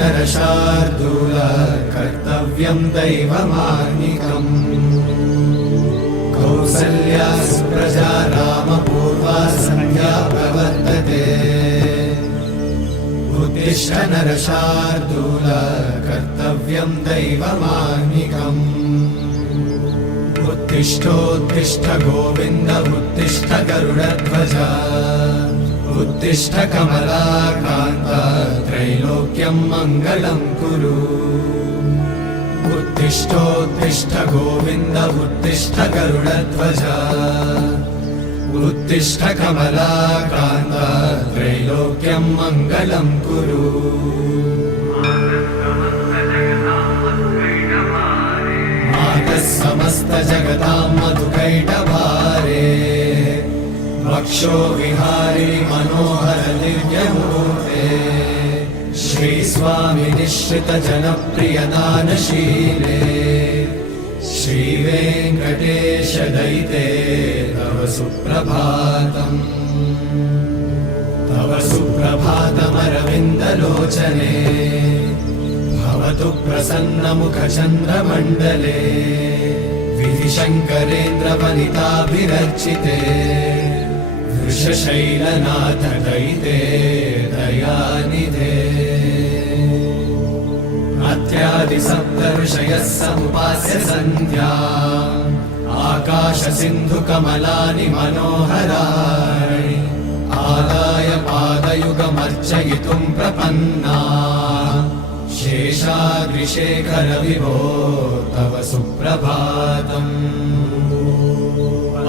नरशार्दूल कर्तव्यं दैवमार्निकम् कौसल्या सुप्रजा रामपूर्वा सन्ध्या प्रवर्तते उत्तिष्ठ नरशार्दूल कर्तव्यं दैवमार्निकम् उत्तिष्ठोत्तिष्ठ गोविन्द उत्तिष्ठ गरुडध्वज उत्तिष्ठ कमलाकान्त त्रैलोक्यं मङ्गलं कुरु उत्तिष्ठोत्तिष्ठ गोविन्द उत्तिष्ठ गरुडध्वज उत्तिष्ठ कमलाकान्त त्रैलोक्यं मङ्गलं कुरु समस्त जगतां मधुकैटभारे वक्षो विहारी मनोहर दिव्यमूर्ते श्री स्वामी निश्रित जनप्रिय दानशीले श्री वेङ्कटेश दयिते तव सुप्रभातम् तव सुप्रभातमरविन्दलोचने भवतु प्रसन्नमुखचन्द्रमण्डले विधिशङ्करेन्द्रवनिताभिरचिते वृषशैलनाथ दयिते दयानिधे अत्यादिसप्तऋषयः समुपास्य सन्ध्या आकाशसिन्धुकमलानि मनोहराणि आदाय पादयुगमर्चयितुं प्रपन्ना शेषाद्रिशेखर विभो तव सुप्रभातम्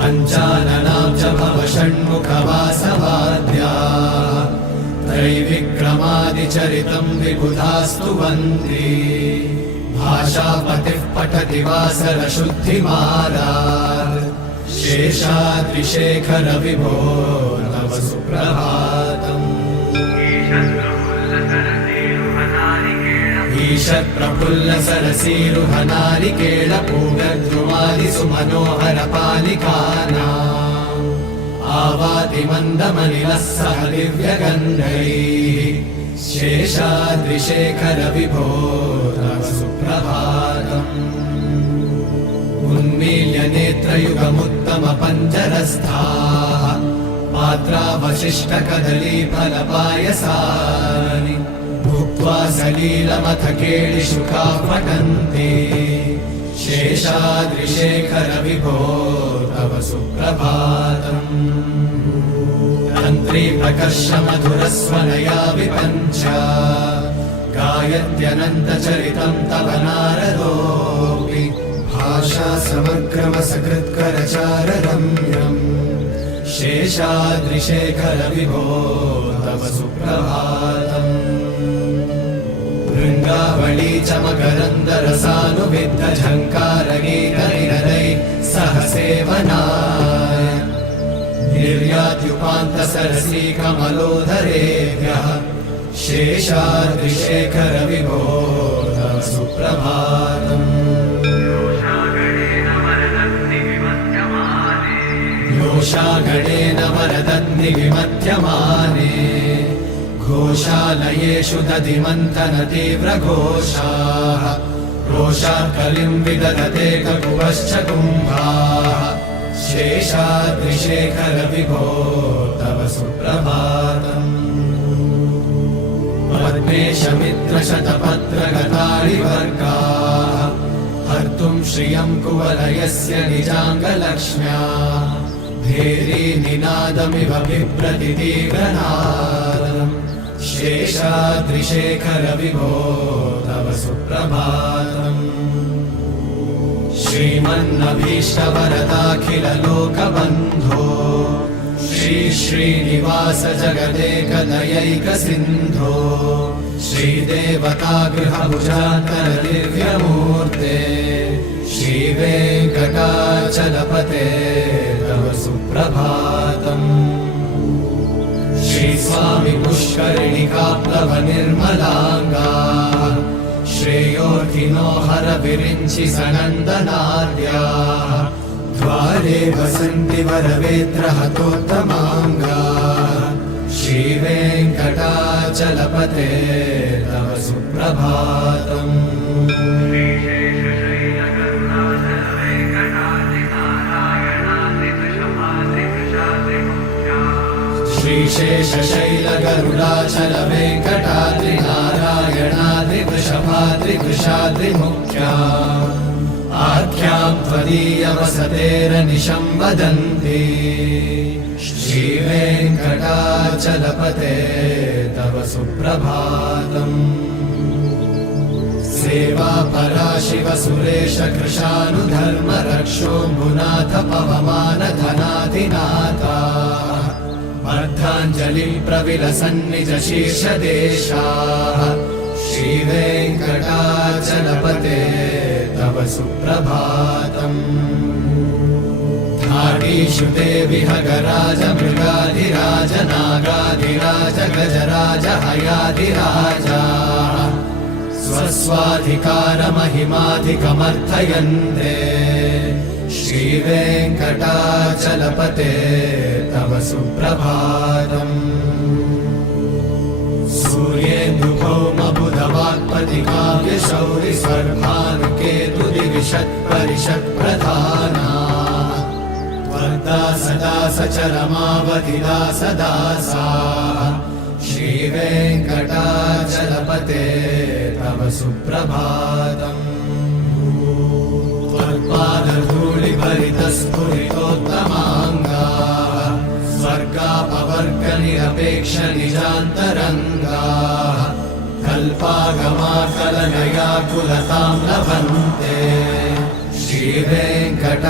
पञ्चाननाब्ज भव षण्मुखवासवाद्या त्रैविक्रमादिचरितं विबुधास्तु वन्ति भाषापतिः पठति वासरशुद्धिमारात् शेषाद्रिशेखर विभो तव सुप्रभातम् ईषत् प्रफुल्ल सरसीरुह नारिकेळ पूगद्रुमादिसु मनोहर पालिकानाम् आवाति मन्दमनिलः सह दिव्यगन्धैः शेषाद्रिशेखर विभो तव सुप्रभातम् उन्मील्य नेत्रयुगमुत्तम पञ्जरस्थाः पात्रावशिष्ट कदलीफलपायसानि भुक्त्वा सलीलमथ केळिशुकाः पठन्ति शेषाद्रिशेखर विभो तव सुप्रभातम् तन्त्री प्रकर्ष मधुरस्वनया विपञ्च गायत्यनन्तचरितं तव नारदोऽपि भाषा समग्रमसकृत्करचाररम्यम् शेषाद्रिशेखर विभो तव सुप्रभातम् भृङ्गावळी च मकरन्दरसानुविद्ध झङ्कारगीतनिरदैः सह सेवनाय निर्यात्युपान्तसरसी कमलोदरेभ्यः शेषाद्रिशेखर विभो तव सुप्रभातम् योषागणेन वरदन्नि विमध्यमाने घोषालयेषु दधिमन्थन तीव्रघोषाः रोषाकलिं विदधते ककुभश्च कुम्भाः शेषाद्रिशेखर विभो तव सुप्रभातम् पद्मेशमित्रशतपत्रगतारिवर्गाः हर्तुं श्रियं कुवलयस्य निजाङ्गलक्ष्म्या भेरी निनादमिव बिभ्रतितीव्रनादम् शेषाद्रिशेखर विभो तव सुप्रभातम् श्रीमन्नभीष्टवरदाखिललोकबन्धो श्री श्रीनिवास जगदेकदयैकसिन्धो श्रीदेवतागृहभुजान्तर दिव्यमूर्ते श्रीवेङ्कटाचलपते तव सुप्रभातम् श्रीस्वामि पुष्करिणिकाप्लव निर्मलाङ्गा श्रेयोर्थिनो हर विरिञ्चि सनन्दनाद्याः द्वारे वसन्ति वरवेत्र हतोत्तमाङ्गा श्रीवेङ्कटाचलपते वेङ्कटाचलपते तव सुप्रभातम् श्रीशेषशैलगरुडाचल वेङ्कटाद्रिनारायणाद्रिवृषभाद्रिवृषाद्रिमुख्या आख्यां त्वदीयवसतेरनिशं वदन्ति श्रीवेङ्कटाचलपते तव सुप्रभातम् सेवापरा शिव सुरेश कृशानुधर्म रक्षोऽम्बुनाथ पवमानधनाधिनाथा अर्धाञ्जलिं प्रविलसन्निज शीर्षदेशाः श्रीवेङ्कटाचलपते तव सुप्रभातम् धाडीषु ते विहगराज मृगाधिराज नागाधिराज गजराज हयाधिराजा स्वस्वाधिकारमहिमाधिकमर्थयन्ते श्रीवेङ्कटाचलपते तव सुप्रभातम् सूर्येन्दुभौमबुधवाक्पतिकाव्यशौरि स्वर्भानुकेतुदिविशत्परिषत्प्रधाना वर्धा सदा सचरमावधिदा सदा सा श्रीवेङ्कटाचलपते तव सुप्रभातम् त्वत्पादधूलिभरितस्फुरितोत्तमाङ्गाः स्वर्गापवर्गनिरपेक्षनिजान्तरङ्गाः कल्पागमाकलनयाकुलतां लभन्ते श्रीवेङ्कटाचलपते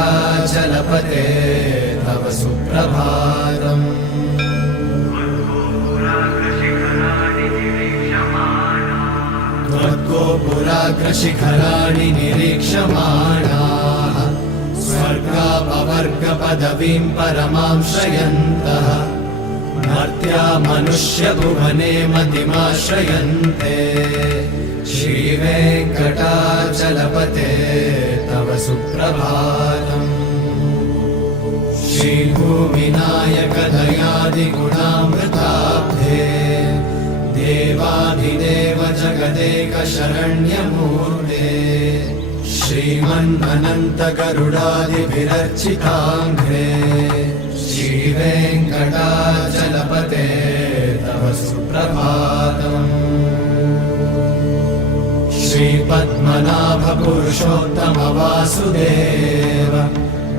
तव सुप्रभातम् त्वद्गोपुराग्रशिखराणि निरीक्षमाणाः स्वर्गापवर्गपदवीं परमां श्रयन्तः मर्त्या मनुष्यभुवने मतिमाश्रयन्ते श्रीवेङ्कटाचलपते तव सुप्रभातम् श्रीभूमिनायकदयादिगुणामृताब्धे देवाधिदेव जगदेक शरण्यमूर्ते श्रीमन्मनन्तगरुडादिभिरर्चिताङ्घ्रे श्रीवेङ्कटाचलपते तव सुप्रभातम् श्रीपद्मनाभपुरुषोत्तम वासुदेव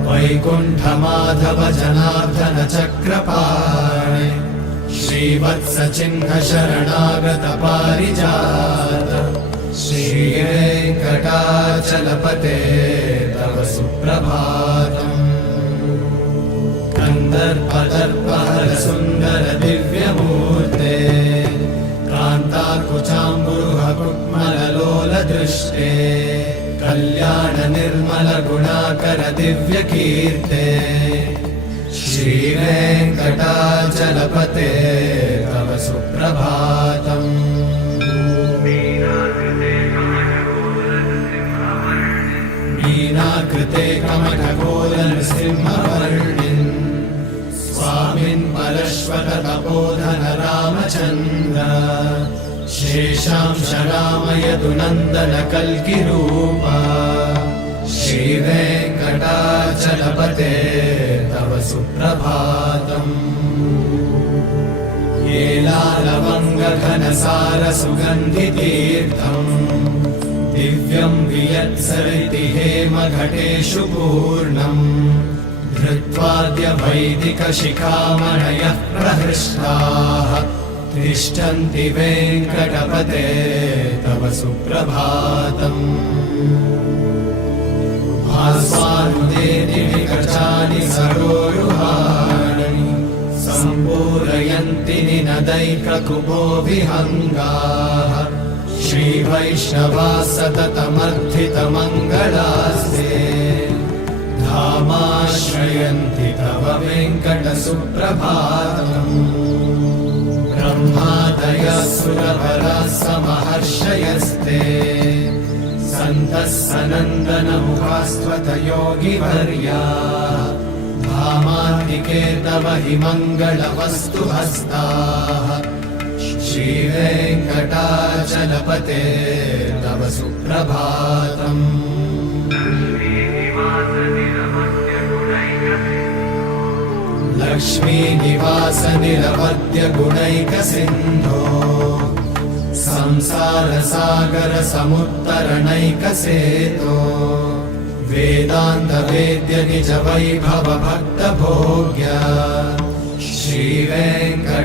वैकुण्ठमाधव जनार्दन चक्रपाणि श्रीवत्सचिह्न शरणागत पारिजात श्रीवेङ्कटाचलपते तव सुप्रभातम् कन्दर्पदर्पहर सुन्दर दिव्यमूर्ते कान्ताकुचाम्बुरुहकुट्मललोलदृष्टे कल्याण निर्मल गुणाकर दिव्यकीर्ते श्रीवेङ्कटाचलपते तव सुप्रभातम् मीनाकृते कमठकोलनृसिंहवर्णिन् स्वामिन् परश्वत तपोधन रामचन्द्र शेषांश रामयतु नन्दन कल्किरूपा श्रीवेङ्कटाचलपते तव सुप्रभातम् येलालवङ्गघनसार सुगन्धितीर्थम् दिव्यं वियत्सरिति हेमघटेषु पूर्णम् धृत्वाद्य वैदिकशिखामणयः प्रहृष्टाः तिष्ठन्ति वेङ्कटपते तव सुप्रभातम् भास्वानुदेति विकटानि सरोरुहाणि सम्पूरयन्ति निनदैककुपो विहङ्गाः श्रीवैष्णवाः सततमर्थितमङ्गलास्ते धामाश्रयन्ति तव वेङ्कटसुप्रभातम् ब्रह्मादयः सुरवराः समहर्षयस्ते सन्तः सनन्दनमुखास्त्वत योगिवर्याः धामान्तिके तव हि मङ्गलवस्तुहस्ताः श्रीवेङ्कटाचलपते तव सुप्रभातम् लक्ष्मीनिवास निरवद्य गुणैकसिन्धो संसारसागर समुत्तरणैकसेतो वेदान्त वेद्य निज वैभव भक्त भोग्य श्रीवेङ्कटाचलपते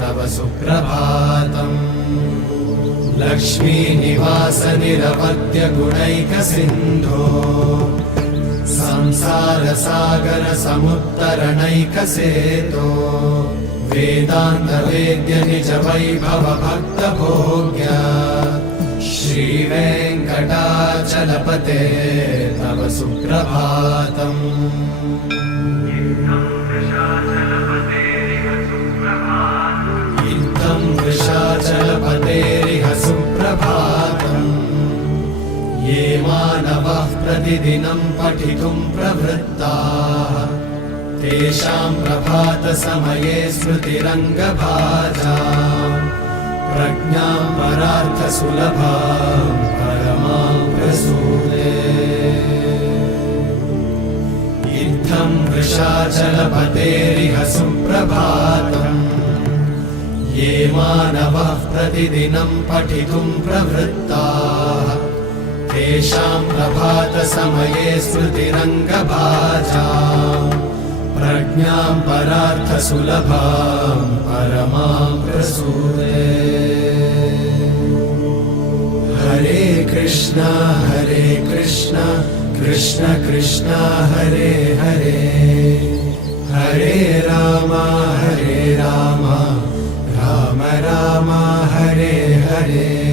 तव सुप्रभातम् लक्ष्मीनिवास निरवद्य गुणैकसिन्धो संसारसागर समुत्तरणैकसेतो वेदान्त वेद्य निज वैभव भक्त भोग्य श्रीवेङ्कटाचलपते तव सुप्रभातम् इत्थं वृषाचलपतेरिह सुप्रभातम् ये मानवः प्रतिदिनं पठितुं प्रवृत्ताः तेषां प्रभातसमये स्मृतिरङ्गभाजाम् प्रज्ञां परार्थसुलभां परमां प्रसूते इत्थं वृषाचलपतेरिह सुप्रभातम् ये मानवः प्रतिदिनं पठितुं प्रवृत्ताः तेषां प्रभातसमये स्मृतिरङ्गभाजाम् प्रज्ञां परार्थसुलभां परमां प्रसूते हरे कृष्ण कृष्ण कृष्ण हरे हरे हरे राम राम राम हरे हरे